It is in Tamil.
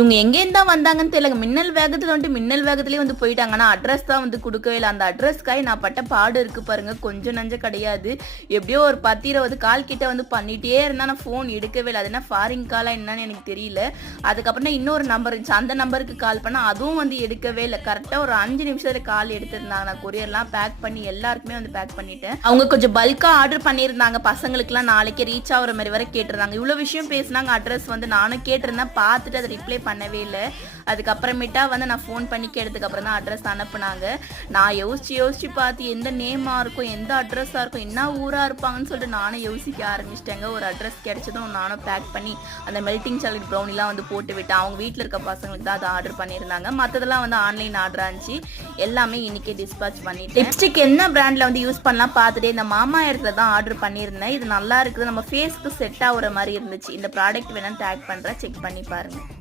இவங்க எங்கேருந்து தான் வந்தாங்கன்னு தெரியல. மின்னல் வேகத்துல வந்துட்டு மின்னல் வேகத்திலேயே வந்து போயிட்டாங்க. ஆனா அட்ரஸ் தான் வந்து குடுக்கவே இல்ல. அந்த அட்ரஸ்க்காக நான் பட்ட பாடு இருக்கு பாருங்க. கொஞ்சம் நஞ்சம் கிடையாது. எப்படியோ ஒரு 10, 20 கால் கிட்ட வந்து பண்ணிட்டே இருந்தா நான் ஃபோன் எடுக்கவே இல்ல. அது என்ன ஃபாரின் காலா என்னன்னு எனக்கு தெரியல. அதுக்கப்புறம் தான் இன்னொரு நம்பர் இருந்துச்சு. அந்த நம்பருக்கு கால் பண்ணா அதுவும் வந்து எடுக்கவே இல்ல. கரெக்ட்டா ஒரு 5 நிமிஷத்துல கால் எடுத்திருந்தாங்க. நான் கொரியர்லாம் பேக் பண்ணி எல்லாருக்குமே வந்து பேக் பண்ணிட்டேன். அவங்க கொஞ்சம் பல்கா ஆர்டர் பண்ணியிருந்தாங்க. பசங்களுக்குலாம் நாளைக்கே ரீச் ஆகுற மாதிரி வரை கேட்டிருந்தாங்க. இவ்வளவு விஷயம் பேசினாங்க. அட்ரஸ் வந்து நானும் கேட்டிருந்தேன். பார்த்துட்டு அதை ரிப்ளை பண்ணவே இல்லை. அதுக்கப்புறமேட்டா வந்து நான் ஃபோன் பண்ணி கேட்டதுக்கு அப்புறம் தான் அட்ரஸ் அனுப்புனாங்க. நான் யோசிச்சு பார்த்து எந்த நேமா இருக்கும், எந்த அட்ரஸா இருக்கும், என்ன ஊரா இருப்பாங்கன்னு சொல்லிட்டு நானும் யோசிக்க ஆரம்பிச்சிட்டேங்க. ஒரு அட்ரஸ் கிடைச்சதும் நானும் பேக் பண்ணி அந்த மெல்டிங் சாக்லேட் ப்ரௌனிலாம் வந்து போட்டு விட்டேன். அவங்க வீட்டில் இருக்க பசங்களுக்கு தான் அதை ஆர்டர் பண்ணியிருந்தாங்க. மற்றதெல்லாம் வந்து ஆன்லைன் ஆர்டர் இருந்துச்சு. எல்லாமே இன்னைக்கே டிஸ்பேச் பண்ணிட்டேன். லிப்ஸ்டிக் என்ன பிராண்ட்ல வந்து யூஸ் பண்ணலாம் பார்த்துட்டு இந்த மாமா இடத்துல தான் ஆர்டர் பண்ணியிருந்தேன். இது நல்லா இருக்குது, நம்ம ஃபேஸ்க்கு செட் ஆகுற மாதிரி இருந்துச்சு. இந்த ப்ராடக்ட் வேணா டேக் பண்றேன், செக் பண்ணி பாருங்க.